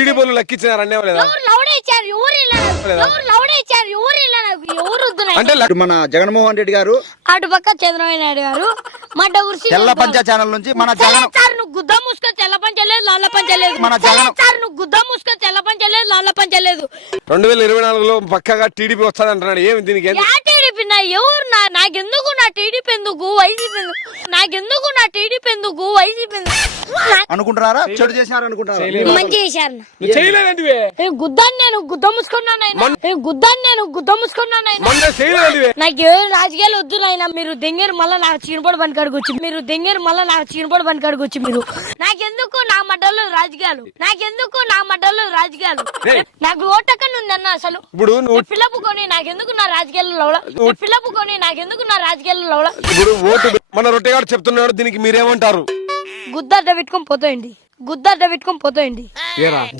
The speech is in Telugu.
టీడీపీలు లెక్కించినారు అనే లేదా ఎవరు లౌడే ఇచ్చారు? ఎవరు ఇలా నాకు? ఎవరు లౌడే ఇచ్చారు? ఎవరు ఇలా? నాకు? ఎవరు వద్దు నాకు? అంటే మన జగన్మోహన్ రెడ్డి గారు అటు పక్క చంద్రబాబు నాయుడు గారు ఉరిసి తెల్ల పంచ ఛానల్ నుంచి మన జగన్ సార్ నువ్వు గుద్ద మూసుకొని తెల్ల పంచలేదు లాల పంచలేదు మన జగన్- సార్ నువ్వు గుద్ద మూసుకొని తెల్ల పంచలేదు లాల పంచలేదు రెండు వేల ఇరవై నాలుగులో పక్కగా టీడీపీ వస్తుంది అంటున్నాడు ఏమి దీనికి? టీడీపీ నా ఎవరు నా నాకెందుకు నా టీడీపీ ఎందుకు? వైసీపీ ఎందుకు? నాకెందుకు? నా టీడీపీ ఎందుకు? వైసీపీ ఎందుకు? నా- అనుకుంటున్నారా చెడు చేసినారు అనుకుంటున్నారా మంచి చేశారు? నా. నువ్వు చేయలేదంటివే నేను గుద్దాన్ని నేను గుద్ద మూసుకున్నాను ఆయన. నేను గుద్దాన్ని నేను గుద్ద మూసుకున్నాను ఆయన. మొన్న చేయలేదంటివే నాకు ఏ రాజకీయాలు వద్దు నాయన. మీరు దెంగేరు మళ్ళీ నాకు చీనపడి పని కడుకొచ్చి మీరు దెంగేరు మళ్ళీ నాకు చీనపడి పని కడుకొచ్చి మీరు నాకెందుకు నా మడ్డలో రాజకీయాలు? నాకెందుకు నా మడ్డలో రాజకీయాలు. నాకు నుందన్న అసలు. ఇప్పుడు నువ్వు పిల్లపు కొని నాకెందుకు నా రాజకీయాల్లో పిల్లపు కొని నాకెందుకు నా రాజకీయాల్లో ఇప్పుడు ఓటు మన రొట్టెగాడు చెప్తున్నాడు దీనికి మీరేమంటారు? గుద్దడ్డ పెట్టుకొని పోతాయండి గుద్దడ్డ పెట్టుకొని పోతాయండి ఏరా?